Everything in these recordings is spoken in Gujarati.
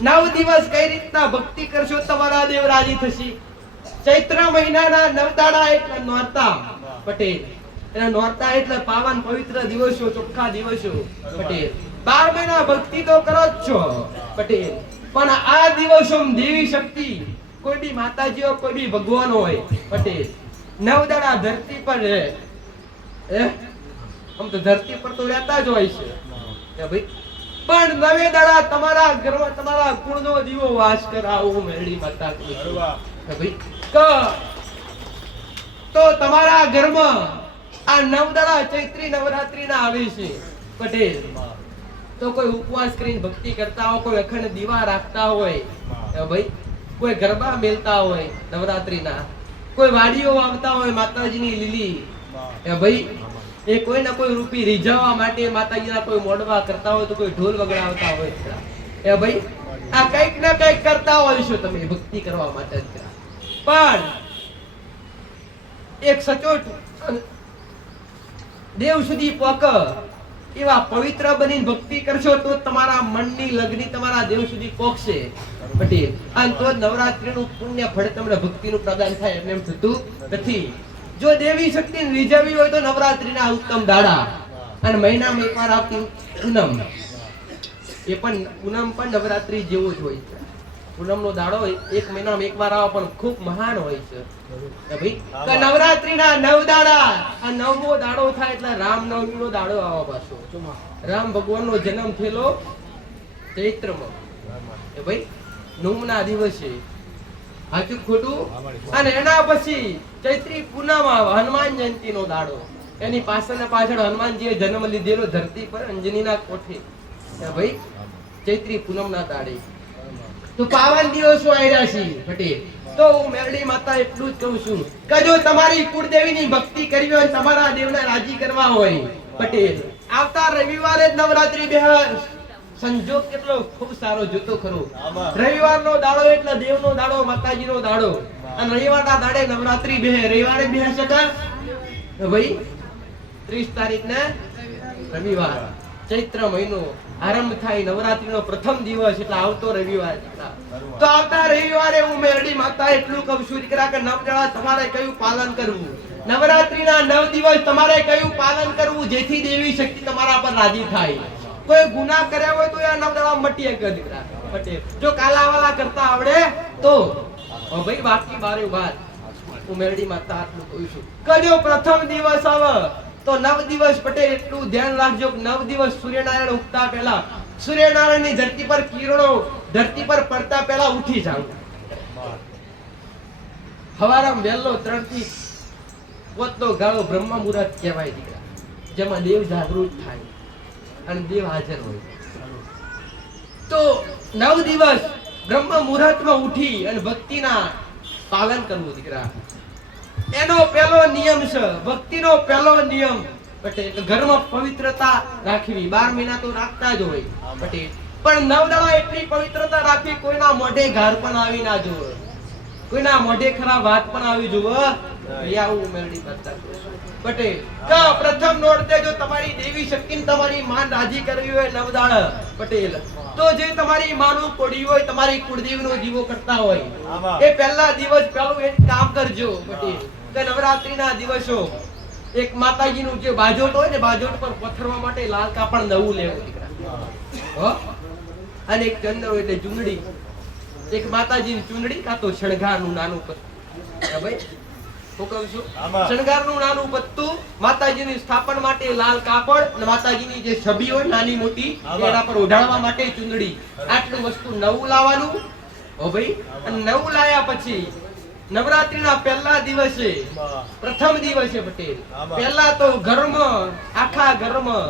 9 દિવસ કઈ રીતના ભક્તિ કરશો તમારા દેવ રાજી થશે. ચૈત્ર મહિનાના 9 દાડા એટલે નોરતા પટેલ. એના નોરતા એટલે પાવન પવિત્ર દિવસો, ચોખ્ખા દિવસો પટેલ. 12 મહિના ભક્તિ તો કરો જ છો પટેલ, પણ આ દિવસોમાં દેવી શક્તિ કોઈ બી માતાજીઓ કોઈ બી ભગવાન હોય પટેલ 9 દાડા ધરતી પર રહે. આમ તો ધરતી પર તો રહેતા જ હોય છે ભાઈ, પણ 9 દાડા તમારા ઘરમાં તમારા કુળનો દીવો વાસ કરાવો મેરડી માતા ભાઈ. તો તમારા ઘરમાં આ 9 દાડા ચૈત્રી નવરાત્રી ના આવે છે પટેલ. તો કોઈ ઉપવાસ કરીને ભક્તિ કરતા હોય, કોઈ અખંડ દીવા રાખતા હોય ભાઈ, કોઈ ગરબા મેલતા હોય નવરાત્રીના, કોઈ વાડીઓ વાવતા હોય માતાજીની લીલી ભાઈ, એ કોઈ ના કોઈ રૂપી રીઝવવા માટે માતાજીના કોઈ મોડવા કરતા હોય, તો કોઈ ઢોલ વગાડતા હોય ભાઈ, આ કઈક ના કઈક કરતા હોય છો તમે ભક્તિ કરવા માટે. પણ એક સચોટ દેવ સુધી પોક એવા પવિત્ર બનીને ભક્તિ કરશો તો તમારા મનની લગની તમારા દેવ સુધી પહોંચશે પટેલ. અને તો નવરાત્રીનું પુણ્ય ફળ તમને ભક્તિનું પ્રદાન થાય. એમ થતું નથી. જો દેવી શક્તિને રીઝવવી હોય તો નવરાત્રીના ઉત્તમ દાડા અને મહિનામાં એકવાર આવતી પૂનમ, એ પણ પૂનમ પણ નવરાત્રી જેવો જ હોય છે. પૂનમનો દાડો એક મહિનામાં એકવાર આવે પણ ખૂબ મહાન હોય છે ભાઈ. તો નવરાત્રીના 9 દાડા, આ 9મો દાડો થાય એટલે રામનવમીનો દાડો આવે પાછો. રામ ભગવાનનો જન્મ થયેલો ચૈત્રમાં ભાઈ 9ના દિવસે, સાચું ખોટું? અને એના પછી ચૈત્રી પૂનમ આવે, હનુમાન જયંતીનો દાડો. એની પાછળ હનુમાનજીએ જન્મ લીધેલો ધરતી પર અંજનીના કોઠે ભાઈ, ચૈત્રી પૂનમના દાડે. તો પાવન દિવસો આવ્યા છે પટેલ. તો હું મેરડી માતા એટલું જ કહું છું કે જો તમારી કુળદેવીની ભક્તિ કરવી હોય, તમારા દેવને રાજી કરવા હોય પટેલ, આવતા રવિવારે જ નવરાત્રી બેહર. સંજોગ કેટલો ખૂબ સારો જોતો ખરો. રવિવારનો દાડો એટલે દેવનો દાડો, માતાજીનો દાડો. અને રવિવારના દાડે નવરાત્રી બેહે. રવિવારે બેહે શકે ભાઈ 30 તારીખને રવિવાર, ચૈત્ર મહિનો આરંભ થાય, નવરાત્રીનો પ્રથમ દિવસ એટલે આવતો રવિવાર. તો આવતા રવિવારે હું મેરડી માતા એટલું કહું છું દીકરા કે 9 દાડા તમારે કયું પાલન કરવું, નવરાત્રીના 9 દિવસ તમારે કયું પાલન કરવું જેથી દેવી શક્તિ તમારા પર રાજી થાય. કોઈ ગુનાહ કર્યા હોય તો આ 9 દાડા મટી શકે દીકરા પટેલ. જો કાલાવાલા કરતા આવડે તો ભાઈ, બાકી બારે વાત હું મેરડી માતા આટલું કહું છું કે જો પ્રથમ દિવસ આવે તો 9 દિવસ પટેલ એટલું ધ્યાન રાખજો કે 9 દિવસ સૂર્યનારાયણ ઉગતા પહેલા, સૂર્યનારાયણની ધરતી પર કિરણો ધરતી પર પડતા પહેલા ઉઠી જાવ. હવારામ વહેલો 3 થી 5 ગાળો બ્રહ્મ મુહૂર્ત કહેવાય દીકરા, જેમાં દેવ જાગૃત થાય અને દેવ હાજર હોય. તો 9 દિવસ બ્રહ્મ મુહૂર્તમાં ઉઠી અને ભક્તિના પાલન કરવું દીકરા. એનો પહેલો નિયમ છે, ભક્તિનો પહેલો નિયમ પટેલ, ઘરમાં પવિત્રતા રાખવી. 12 મહિના તો રાખતા જ હોય પટેલ, પણ 9 દાડા એટલી પવિત્રતા રાખવી, કોઈના મોઢે ઘાર પણ આવી ના જોવે, કોઈના મોઢે ખરાબ વાત પણ આવી જોવે. આવું મેરડી માતા પટેલ. તો પ્રથમ નોરતે જો તમારી દેવી શક્તિને તમારી માન રાજી કરવી હોય 9 દાડા પટેલ, તો જે તમારી માનું કોડી હોય, તમારી કુળદેવીનો દીવો કરતા હોય, એ પહેલા દિવસ પહેલું એક કામ કરજો પટેલ કે નવરાત્રીના દિવસો એક માતાજીનું જે બાજોટ હોય ને, બાજોટ પર પથરવા માટે લાલ કાપડ નવું લેવું દીકરા. અને એક ચંદર હોય એટલે ચુંદડી, એક માતાજીની ચુંદડી કાં તો શણગારનું નાનું પત્તું ભાઈ, હું કહું છું શણગારનું નાનું પત્તું, માતાજીની સ્થાપન માટે લાલ કાપડ, માતાજીની જે છબી હોય નાની મોટી એના પર ઓઢાડવા માટે ચુંદડી. આટલું વસ્તુ નવું લાવવાનું હો ભાઈ. અને નવું લાયા પછી નવરાત્રીના પહેલા દિવસે, પ્રથમ દિવસે પટેલ, પહેલા તો ઘરમાં, આખા ઘરમાં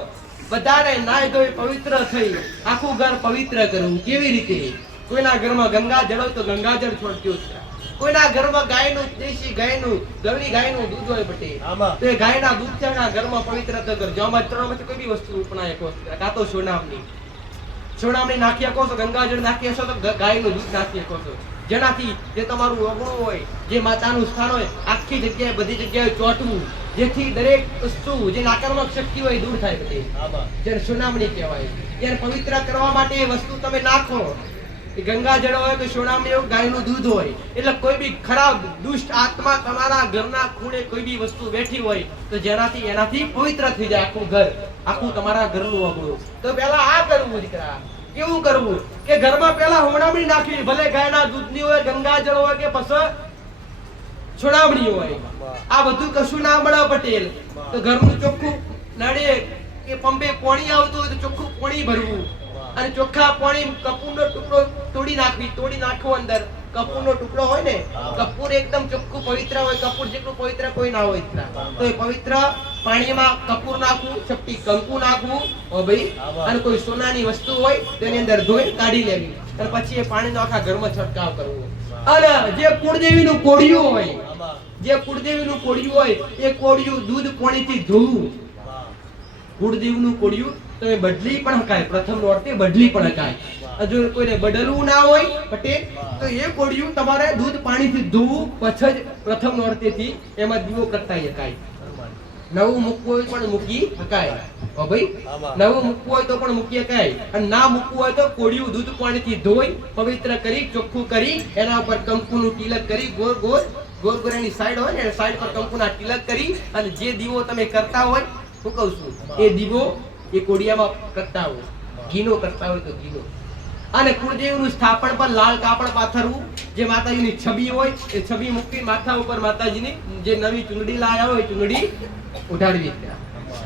બધાને નાય ધોઈ પવિત્ર થઈ આખું ઘર પવિત્ર કરવું. કેવી રીતે? કોઈના ઘરમાં ગંગાજળ હોય તો ગંગાજળ છોડજો, કોઈના ઘરમાં ગાયનું, દેશી ગાયનું, ગવડી ગાયનું દૂધ હોય પટેલ, તો એ ગાયના દૂધથી ઘરમાં પવિત્રતા કરજો. આમાં ત્રણમાંથી કોઈ બી વસ્તુ ઉપનાય શકો, કાં તો સોનામણી નાખી શકો છો, ગંગાજળ નાખી શકો તો ગાયનું દૂધ નાખી શકો છો, જેનાથી જે તમારું અગણું હોય, જે માતાનું સ્થાન હોય, આખી જગ્યાએ બધી જગ્યાએ ચોટવું, જેથી દરેક વસ્તુ જે નકારાત્મક શક્તિ હોય દૂર થાય પટેલ, જેને સોનામણી કહેવાય. એને પવિત્ર કરવા માટે એ વસ્તુ તમે નાખો એ ગંગાજળ હોય કે સોનામણી હોય, ગાયનું દૂધ હોય, એટલે કોઈ બી ખરાબ દુષ્ટ આત્મા તમારા ઘરના ખૂણે કોઈ બી વસ્તુ બેઠી હોય તો જેનાથી એનાથી પવિત્ર થઈ જાય આખું ઘર, આખું તમારા ઘરનું અગણું. તો પહેલા આ કરવું દીકરા. કેવું કરવું કે ઘરમાં પહેલા હોણામણી નાખવી, ભલે ગાયના દૂધની હોય, ગંગાજળ હોય કે પછી છોડામણી હોય. આ બધું કશું ના મળે પટેલ. તો ઘરનું ચોખ્ખું નળે કે પંપે પાણી આવતું હોય તો ચોખ્ખું પાણી ભરવું, અને ચોખ્ખા પાણી કપૂરનો ટુકડો તોડી નાખવો અંદર. કપૂરનો ટુકડો હોય ને, કપૂર એકદમ ચોખ્ખું પવિત્ર હોય, કપૂર જેટલું પવિત્ર કોઈ ના હોય. તો એ પવિત્ર પાણીમાં કપૂર નાખવું, ચપટી કંકુ નાખવું, ઓ ભાઈ, અને કોઈ સોનાની વસ્તુ હોય તેની અંદર ધોઈ કાઢી લેવી, અને પછી એ પાણીનો આખા ઘરમાં છંટકાવ કરવો. અને જે કુળદેવીનું કોડિયું હોય, એ કોડિયું દૂધ પાણીથી ધોવું. કુળદેવનું કોડિયું તમે બદલી પણ હકાય, પ્રથમ નોરતે બદલી પણ હકાય. જો કોઈને બદલવું ના હોય પટેલ, તો એ કોડિયું તમારે દૂધ પાણીથી ધોવું, પછી જ પ્રથમ નોરતેથી એમાં દીવો પ્રગટાઈ શકાય. નવું મૂકવું હોય પણ મૂકી શકાય. ઓ ભાઈ, નવું મૂકવું હોય તો પણ મૂકી શકાય, અને ના મૂકવું હોય તો કોડિયું દૂધ પાણીથી ધોઈ પવિત્ર કરી ચોખ્ખું કરી એના ઉપર કંકુનું તિલક કરી ગોળ એની સાઈડ હોય ને, સાઈડ પર કંકુના તિલક કરી, અને જે દીવો તમે કરતા હોય, હું કહું છું, એ દીવો એ કોડિયામાં કરતા હોય, ઘીનો કરતા હોય તો ઘીનો. અને કુળદેવનું સ્થાપન પર લાલ કાપડ પાથરવું. જે માતાજીની છબી હોય એ છબી મૂકી માથા ઉપર માતાજીની જે નવી ચુંદડી લાયા હોય ચુંદડી ઉઠાડવી.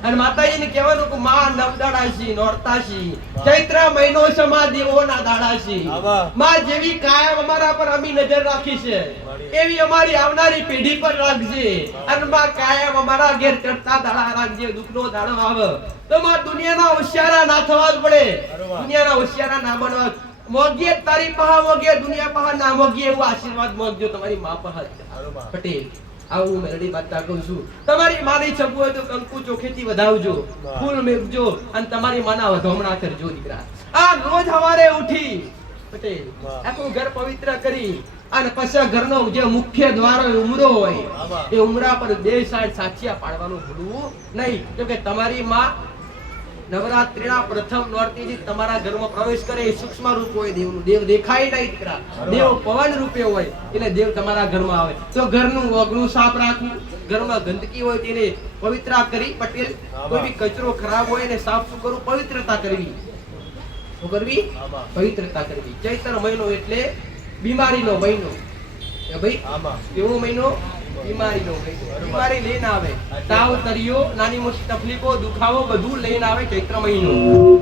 અને માતાજીને કહેવાનું કે માં નવદાડાશી નોરતાશી, ચૈત્ર મહિનો સમા દેવોના દાડાશી. માં જેવી કાયમ અમારા પર અમી નજર રાખી છે એવી અમારી આવનારી પેઢી પર રાખજે. અને માં કાયમ અમારા ઘેર ચડતા દાડા રાખજે. દુઃખનો દાડો આવે તો માં દુનિયાના હોશિયારા ના થવા જ પડે, દુનિયાના હોશિયારા ના બનવા. મોગીએ તારી પહા મોગીએ, દુનિયા પહા ના મોગીએ, એવો આશીર્વાદ મોગજો તમારી માં પહા. પટેલ, આવું મેરડી માતા કહું છું. તમારી માની છબુ હોય તો કંકુ ચોખેથી વધાવજો, ફૂલ મેકજો, અને તમારી માના વધમણા કરજો દીકરા. આ રોજ સવારે ઉઠી પટેલ આખું ઘર પવિત્ર કરી, અને પછી ઘરનો જે મુખ્ય દ્વાર હોય, ઉમરો હોય, એ ઉમરા પર 2 સાઈડ સાચિયા પાડવાનું ભૂલવું નહીં. કેમ કે તમારી માં નવરાત્રીના પ્રથમ નોરતીથી તમારા ઘરમાં પ્રવેશ કરે એ સૂક્ષ્મ રૂપ હોય દેવનું. દેવ દેખાય નહીં દીકરા, દેવ પવન રૂપે હોય, એટલે દેવ તમારા ઘરમાં આવે. તો ઘરનું અગણું સાફ રાખવું, ઘરમાં ગંદકી હોય તેને પવિત્ર કરી પટેલ. કોઈ બી કચરો ખરાબ હોય એને સાફ કરવું, પવિત્રતા કરવી. શું કરવી? પવિત્રતા કરવી. ચૈત્ર મહિનો એટલે બીમારીનો મહિનો. ભાઈ, કેવો મહિનો? બીમારીનો મહિનો. બીમારી લઈને આવે, તાવ તરિયો નાની મોટી તકલીફો દુખાવો બધું લઈને આવે ચૈત્ર મહિનો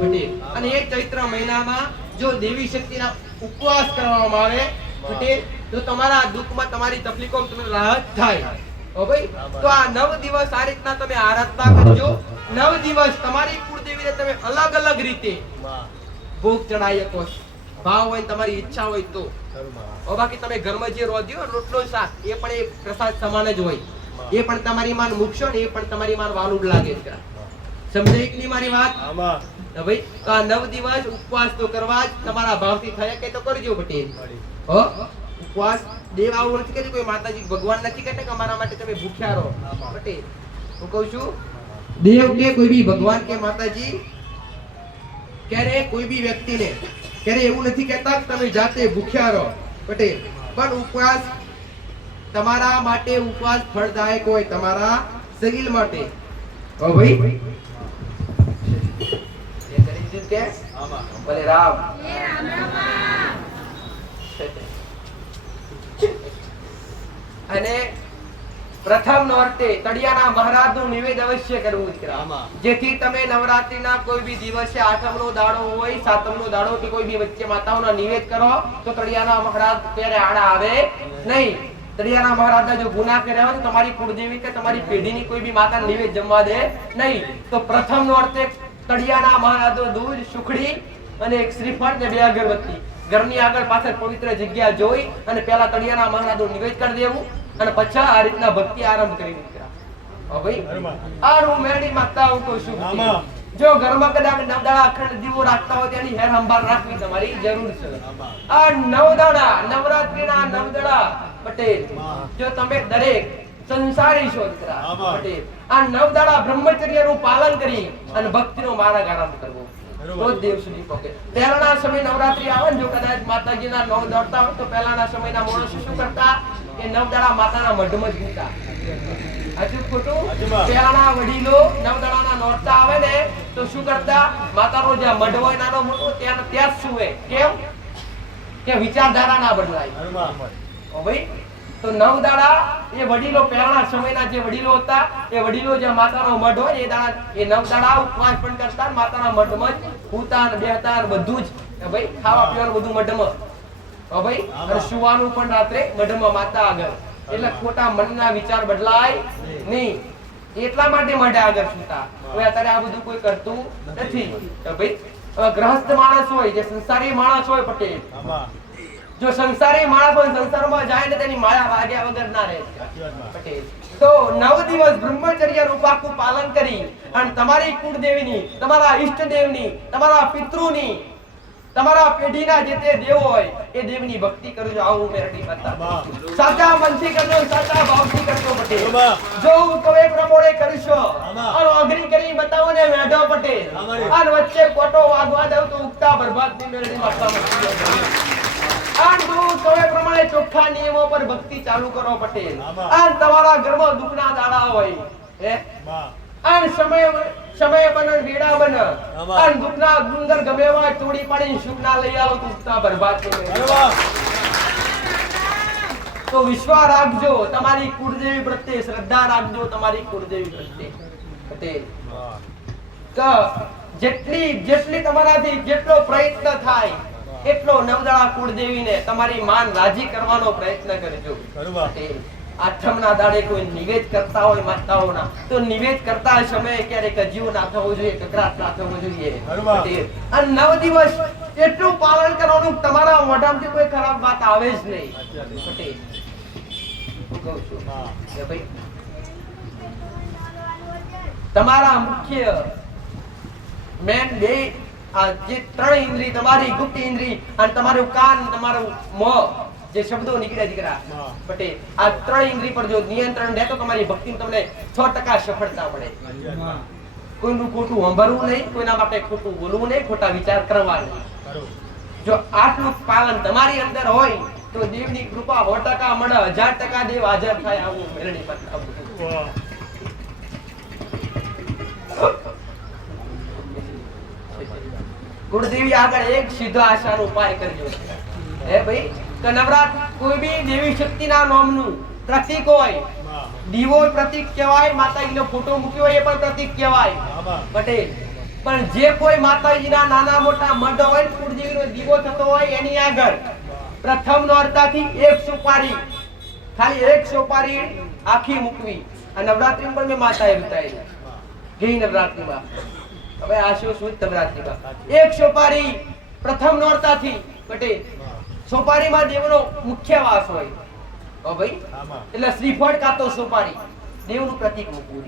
પટેલ. અને એ ચૈત્ર મહિનામાં જો દેવી શક્તિના ઉપવાસ કરવામાં આવે પટેલ, તો તમારા દુઃખમાં તમારી તકલીફોમાં તમને રાહત થાય. ઓ ભાઈ, તો આ 9 દિવસ આ રીતના તમે આરાધના કરજો. 9 દિવસ તમારી કુળદેવીને તમે અલગ અલગ રીતે ભોગ ચડાવી શકો. ભાવ હોય તમારી ઈચ્છા હોય તો. બાકી તમે ઘરમાં જે રોધ્યો રોટલો શાક એ પણ એક પ્રસાદ સમાન જ હોય. એ પણ તમારી માન મૂકશો ને એ પણ તમારી માન વાલું લાગે. સમજાય કે નહીં મારી વાત? ભાઈ, તો આ 9 દિવસ ઉપવાસ તો કરવા જ તમારા ભાવથી થયા કે તો કરજો પટેલ. ઉપવાસ દેવ આવું નથી કર્યું, કોઈ માતાજી ભગવાન નથી કહેતા કે અમારા માટે તમે ભૂખ્યા રહો પટેલ. હું કહું છું, દેવ કે કોઈ બી ભગવાન કે માતાજી ક્યારે કોઈ બી વ્યક્તિને ક્યારે એવું નથી કહેતા કે તમે જાતે ભૂખ્યા રહો પટેલ. પણ ઉપવાસ તમારા માટે, ઉપવાસ ફળદાયક હોય તમારા શરીર માટે. ઓ ભાઈ, એ કરી દીધું કે ભલે રામ. અને પ્રથમ નોરતે તળિયાના મહારાજનું નિવેદ અવશ્ય કરવું દીકરા. જેથી તમે નવરાત્રીના કોઈ બી દિવસે 8મનો દાડો હોય, 7મનો દાડો કે કોઈ બી વચ્ચે માતાઓના નિવેદ કરો તો તળિયાના મહારાજ ત્યારે આડા આવે નહીં. તળિયાના મહારાજના જો ગુનાહ કર્યા હોય તો તમારી કુળદેવી કે તમારી પેઢીની કોઈ બી માતાને નિવેદ જમવા દે નહીં. તો પ્રથમ નોરતે તળિયાના મહારાજનો દૂધ, સુખડી અને એક શ્રીફળ ને 2 અગરબત્તી ઘરની આગળ પાછળ પવિત્ર જગ્યા જોઈ અને પહેલા તળિયાના મહારાજનું નિવેદ કરી દેવું, અને પછી આ રીતના ભક્તિ આરંભ કરી દીકરા. ભાઈ, આ હું મેરડી માતા હું કહું છું, જો ઘરમાં કદાચ 9 દાડા અખંડ દીવો રાખતા હોય તેની હેર સંભાળ રાખવી તમારી જરૂર છે. આ 9 દાડા નવરાત્રીના 9 દાડા પટેલ, જો તમે દરેક સંસારી છો દીકરા પટેલ, આ 9 દાડા બ્રહ્મચર્યનું પાલન કરી અને ભક્તિનો માર્ગ આરંભ કરવો. તો જ દેવ સુધી પહોંચે. પહેલાના સમય નવરાત્રી આવે ને, જો કદાચ માતાજીના 9 દોડતા હોય તો પહેલાના સમયના માણસો શું કરતા કે 9 દાડા માતાના મઢમાં જ મૂકતા. હજુ ખોટું? પહેલાના વડીલો 9 દાડાના નોરતા આવે ને તો શું કરતા, માતાનો જે મઢ હોય નાનો મોટો ત્યાં જ સુવે. કેમ કે વિચારધારા ના બદલાય. ઓ ભાઈ, તો 9 દાડા એ વડીલો, પહેલાના સમયના જે વડીલો હતા એ વડીલો જે માતાનો મઢ હોય એ 9 દાડા ઉપવાસ પણ કરતા, માતાના મઢમાં જ સૂતા ને બેહતા ને બધું જ ભાઈ, ખાવા પીવાનું બધું મઢમાં. ઓ ભાઈ, અને સુવાનું પણ રાત્રે મઢમાં માતા આગળ. એટલે ખોટા મનના વિચાર બદલાય નહીં, એટલા માટે મઢ આગળ સુતા. હવે અત્યારે આ બધું કોઈ કરતું નથી. તો ભાઈ ગ્રહસ્થ માણસ હોય, જે સંસારી માણસ હોય પટેલ, જો સંસારી માણસ હોય સંસારમાં જાય ને તેની માળા વાગ્યા વગર ના રહે પટેલ. તો 9 દિવસ બ્રહ્મચર્ય રૂપાકું પાલન કરી અને તમારી કુળદેવીની, તમારા ઈષ્ટદેવની, તમારા પિતૃની, તમારા પેઢીના જે તે દેવ હોય એ દેવની ભક્તિ કરજો. આવું મેરડી માતા સાચા મનથી કરજો, સાચા ભાવથી કરજો પટેલ. જો હું કહે પ્રમાણે કરશો અને અગ્નિ કરી બતાવો ને મેઢો પટેલ, અને વચ્ચે કોટો વાગવા દઉં તો ઉગતા બરબાદની મેરડી માતા પ્રમાણે ચોખ્ખા નિયમો પર ભક્તિ ચાલુ કરો પટેલ. આ તમારા ઘરમાં દુઃખના દાડા હોય હે, આ સમય બન વેડા બન, આ દુઃખના ડુંગર ગમે એવા તોડી પાડીને સુખ ના લઈ આવો તો ઉગતા બરબાદ તો વિશ્વાસ રાખજો, તમારી કુળદેવી પ્રત્યે શ્રદ્ધા રાખજો, તમારી કુળદેવી પ્રત્યે પટેલ. તો જેટલી તમારાથી જેટલો પ્રયત્ન થાય એટલો 9 દાડા કુળદેવીને તમારી માન રાજી કરવાનો પ્રયત્ન કરજો. આઠમના દાડે કોઈ નિવેદ કરતા હોય માતાઓના, તો નિવેદ કરતા સમયે ક્યારેક અજીવો ના થવો જોઈએ, કકરાટ ના થવો જોઈએ. અને 9 દિવસ એટલું પાલન કરવાનું તમારા મોઢામાંથી કોઈ ખરાબ વાત આવે જ નહીં પટેલ. હું કહું છું કે ભાઈ તમારા મુખ્ય મેન બે આ જે 3 ઇન્દ્રિય, તમારી ગુપ્ત ઇન્દ્રિય અને તમારું કાન, તમારું મોં, જે શબ્દો નીકળે દીકરા પટેલ, આ 3 ઇન્દ્રિય પર જો નિયંત્રણ રહે તો તમારી ભક્તિમાં તમને 6% સફળતા મળે. કોઈનું ખોટું સાંભળવું નહીં, કોઈના માટે ખોટું બોલવું નહીં, ખોટા વિચાર કરવા નહીં. જો આટલું પાલન તમારી અંદર હોય તો દેવની કૃપા 100% મળે, 1000% દેવ હાજર થાય. આવું મેળણી પર કુળદેવી આગળ એક સીધો આશાનો ઉપાય કરજો હે ભાઈ. કે નવરાત્ર કોઈ બી દેવી શક્તિના નામનું પ્રતીક હોય, દીવો પ્રતીક કહેવાય, માતાજીનો ફોટો મૂક્યો હોય એ પણ પ્રતીક કહેવાય પટેલ. પણ જે કોઈ માતાજીના નાના મોટા મઢ હોય, કુળદેવીનો દીવો થતો હોય, એની આગળ પ્રથમ નોરતાથી એક સોપારી, ખાલી એક સોપારી આખી મૂકવી. આ નવરાત્રી પણ મેં માતાએ બતાવી ગઈ નવરાત્રીમાં. હવે આશો શુદ્ધ નવરાત્રીમાં એક સોપારી પ્રથમ નોરતાથી પટેલ. સોપારીમાં દેવનો મુખ્ય વાસ હોય. ઓ ભાઈ, એટલે શ્રીફળ કાતો સોપારી દેવનું પ્રતીક મૂકવું.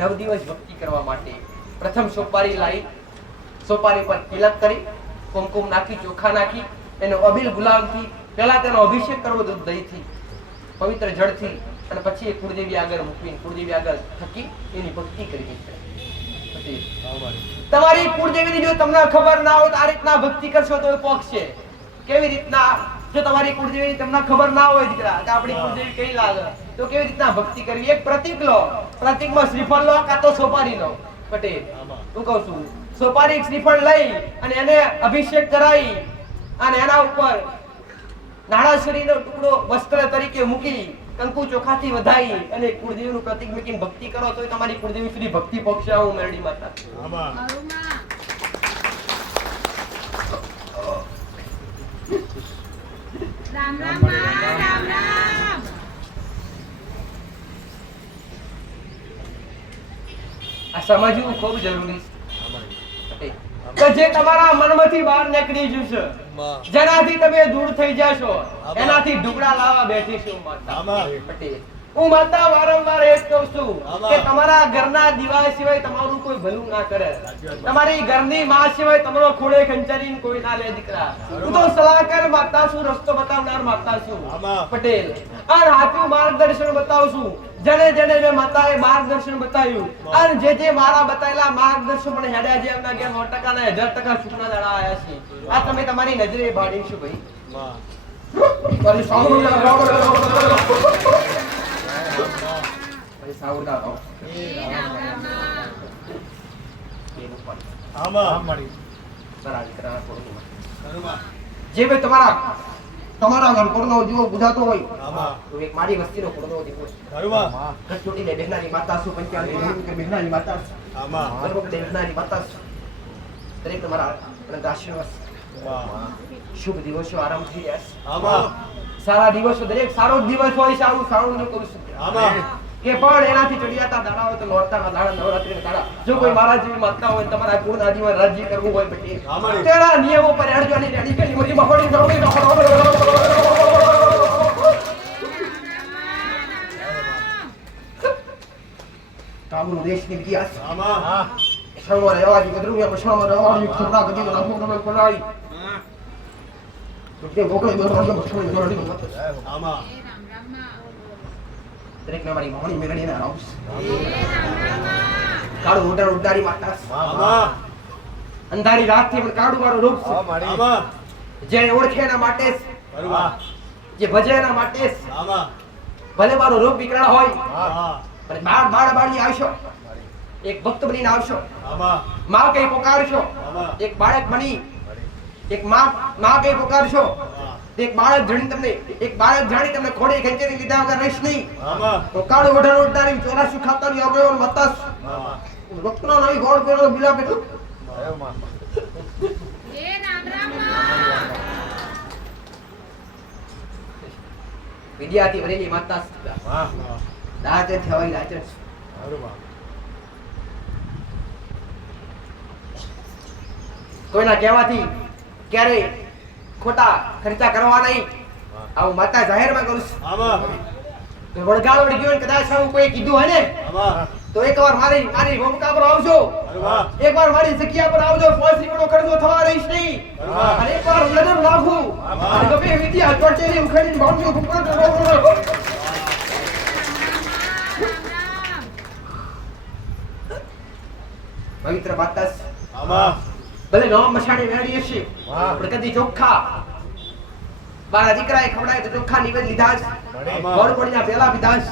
9 દિવસ ભક્તિ કરવા માટે પ્રથમ સોપારી લાવી, સોપારી પર તિલક કરી, કુમકુમ નાખી, ચોખા નાખી, એનો અબીલ ગુલાબથી પહેલા તેનો અભિષેક કરવો દહીંથી, પવિત્ર જળથી, અને પછી કુળદેવી આગળ મૂકવી, કુળદેવી આગળ થકી એની ભક્તિ કરવી છે. તમારી કુળદેવીની જો તમને ખબર ના હોય તો આ રીતના ભક્તિ કરશો તો એ પોક્ષે. કેવી રીતના? જો તમારી કુળદેવીની તમને ખબર ના હોય દીકરા કે આપણી કુળદેવી કઈ લાગે, તો કેવી રીતના ભક્તિ કરવી? એક પ્રતીક લો, પ્રતીકમાં શ્રીફળ લો કાં તો સોપારી લો પટેલ. હું કહું છું સોપારી શ્રીફળ લઈ અને એને અભિષેક કરાવી અને એના ઉપર નાળાશ્રીનો ટુકડો વસ્ત્ર તરીકે મૂકી, કંકુ ચોખાથી વધાઈ અને કુળદેવીનું પ્રતીક મૂકીને ભક્તિ કરો તો તમારી કુળદેવી સુધી ભક્તિ પક્ષે. આવું મેરડી માતા રામ રામ રામ રામ. આ સમજવું ખૂબ જરૂરી છે કે જે તમારા મનમાંથી બહાર નીકળી જશે, જેનાથી તમે દૂર થઈ જશો, એનાથી ઢુકડા લાવવા બેઠી છું માતા પટેલ. હું માતા વારંવાર એ કહું છું કે તમારા ઘરના દીવા સિવાય તમારું કોઈ ભલું ના કરે, તમારી ઘરની માં સિવાય તમારો ખોળે ખંચરીને કોઈ ના લે દીકરા. હું તો સલાહકાર માતા છું, રસ્તો બતાવનાર માતા છું પટેલ, અને સાચું માર્ગદર્શન બતાવું છું. જણે જણે મેં માતાએ માર્ગદર્શન બતાવ્યું અને જે મારા બતાવેલા માર્ગદર્શન પણ હેડ્યા જે એમના ઘેર 9% ને 1000% સુખના દાડા આયા છે. આ તમે તમારી નજરે ભાડીશું ભાઈ. ભાઈ સાવરદાર રહો. ભાઈ સાવરદાર રહો. તારા દીકરાના કોળમાં. જે ભાઈ તમારા ઘર કોળનો જીવો બુધાતો હોય તો એક મારી વસ્તીનો કોળનો દીવો કચોટીને બેહનારી માતા છું, પંચાળી કે બેહનારી માતા છું, બેહનારી માતા છું. દરેક તમારા અનંત આશીર્વાદ. શુભ દિવસો આરામ થઈ રહ્યા છે. સારા દિવસો દરેક સારો જ દિવસ હોય સારું સારું ન કરું છું કે પણ એનાથી ચડિયાતા દાડા હોય તો નોરતાના દાડા, નવરાત્રીના દાડા જો કોઈ મારા જેવી માતા હોય તમારા કુળના જીવન રાજ્ય કરવું હોય પછી તેના નિયમો પર હેડવાની રેડી કરી મોટી મહોડી કાબુનો દેશની ઇતિહાસ શર્મા રહેવાજી ગદરુયા પછામાં રહેવાજી ખોટા ગદી લાખો તમે કોલાઈ તો ગોકળે દોરાજો પછામાં દોરાડી મત દરેક ને મારી મોહણી મેળડીને રાઉસ કાળું ઉડાડી માતા અંધારી રાતથી પણ કાળું વાળો રૂપ છે. જે ઓળખે એના માટે જે ભજે એના માટે ભલે મારો રૂપ વિકરાળ હોય પણ બાળ બાળી આવશો, એક ભક્ત બનીને આવશો, માં કઈ પોકારશો, એક બાળક બની એક માં કઈ પોકારશો, એક બાળક જાણી તમને ખોડે ખેંચીને લીધા વગર રહીશ નહીં. તો કાળું વઢાણ ઉડનારી 84 ખાતાની આગળ મતાસ ભક્તનો નવી ગોળ ગોળ બિલા બેઠું વિદ્યાર્થી ભરેલી માતા દાતે થવાય લાચર કોઈના કહેવાથી ક્યારે ખોટા ખર્ચા કરવા નહીં. આવું માતા જાહેરમાં કરું છું. તો વળગાડ વળી ગયો ને કદાચ આવું કોઈ કીધું હોય ને તો એકવાર મારી ભૂમિકા પર આવજો, એકવાર મારી જગ્યા પર આવજો, પોલીસનો કરજો થવા રહીશ નહીં. અને એકવાર નજર નાખું અને ગમે વિદ્યા ચોટેલી ઉખેડીને ભાવજો ભૂકવા પવિત્ર બાતાસ ભલે નો મસાણી વેડી હશે પણ કદી ચોખ્ખા મારા દીકરાએ ખવડાય તો ચોખ્ખા નિવેદ લીધા છે. ગોળ ગોળના પેલા પીધા છે.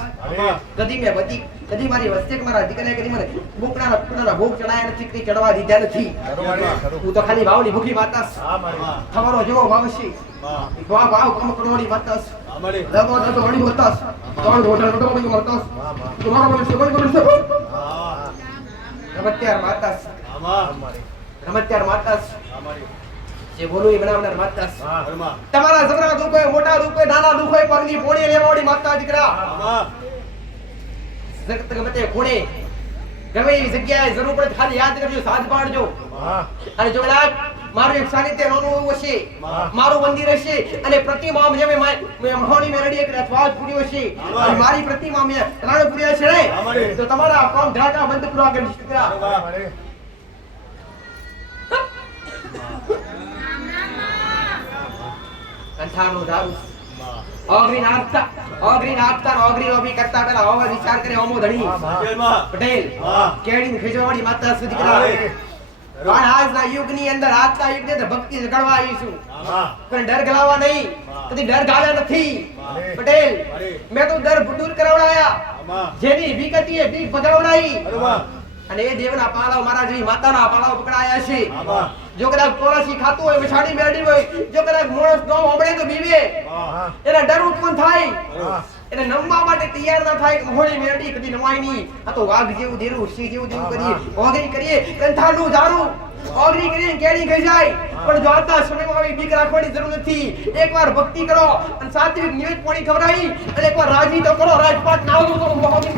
કદી મેં બધી કદી મારી વસ્તે મારા દીકરાએ કદી મને બોકડાના પુડાના ભોગ ચડાયા નથી, કદી ચડવા દીધા નથી. હું તો ખાલી ભાવની ભૂખી માતા છું. તમારો જેવો ભાવ છે ભાવ કમ કડોડી માતા છું. લગો તો વળી માતા છું. ત્રણ ગોઠા રોટો બની માતા છું. તમારો બોલે છે કોઈ બોલે છે રમત્યાર માતા છું. રમત્યાર માતા છું. જે બોલું એ બનાવનાર માતા છું. તમારા જબરા દુખ હોય, મોટા દુખ હોય, નાના દુખ હોય, પગની પોણી લેવાડી માતા દીકરા જગત ગમતે ખૂણે ગમે એવી જગ્યાએ જરૂર પડે ખાલી યાદ કરજો, સાથ પાડજો. અને જો કદાચ મારું એક સાનિધ્ય નાનું એવું હશે, મારું મંદિર હશે અને પ્રતિમા જેમ મહોણી મેરડી એક રથવાજ પૂર્યો હશે અને મારી પ્રતિમા મેં રાણ પૂર્યા છે ને તો તમારા કામ ધડાકા બંધ કરવા કરી દીકરા. કંઠાનો દારૂ ઓગરી નાખતા ઓગરી રોબી કરતા પેલા હોવા વિચાર કરે હોમો ધણી પટેલ કેડી ખીજવાડી માતા સુધી કરા. પણ આજના યુગની અંદર આજના યુગને તો ભક્તિ જગાડવા આવી છું પણ ડર ગલાવા નહીં. કદી ડર ગાળ્યા નથી પટેલ. મેં તો ડર દૂર કરાવડાયા, જેની બીક હતી એ બીક ભગાવડાઈ અને એ દેવના પાલાવ મારા જેવી માતાના પાલાવ પકડાયા છે. જો કદાચ પોરાસી ખાતું હોય, મછાડી મેળી હોય, જો કદાચ મોણસ નો હોબળે તો બીવે, એને ડર ઉત્પન્ન થાય, એને નમવા માટે તૈયાર ના થાય. મોહણી મેળી કદી નવાય નહીં. આ તો વાઘ જેવું દેરું, સિંહ જેવું દેવું કરીએ, ઓગરી કરીએ, કંઠાનું ઝાડું ઓગરી કરીને કેડી ગઈ જાય. પણ જો આતા સમયમાં આવી બીક રાખવાની જરૂર નથી. એકવાર ભક્તિ કરો અને સાત્વિક નિવેદ પાણી ખવડાવી અને એકવાર રાજી તો કરો. રાજપાટ નાવું તો મોહણી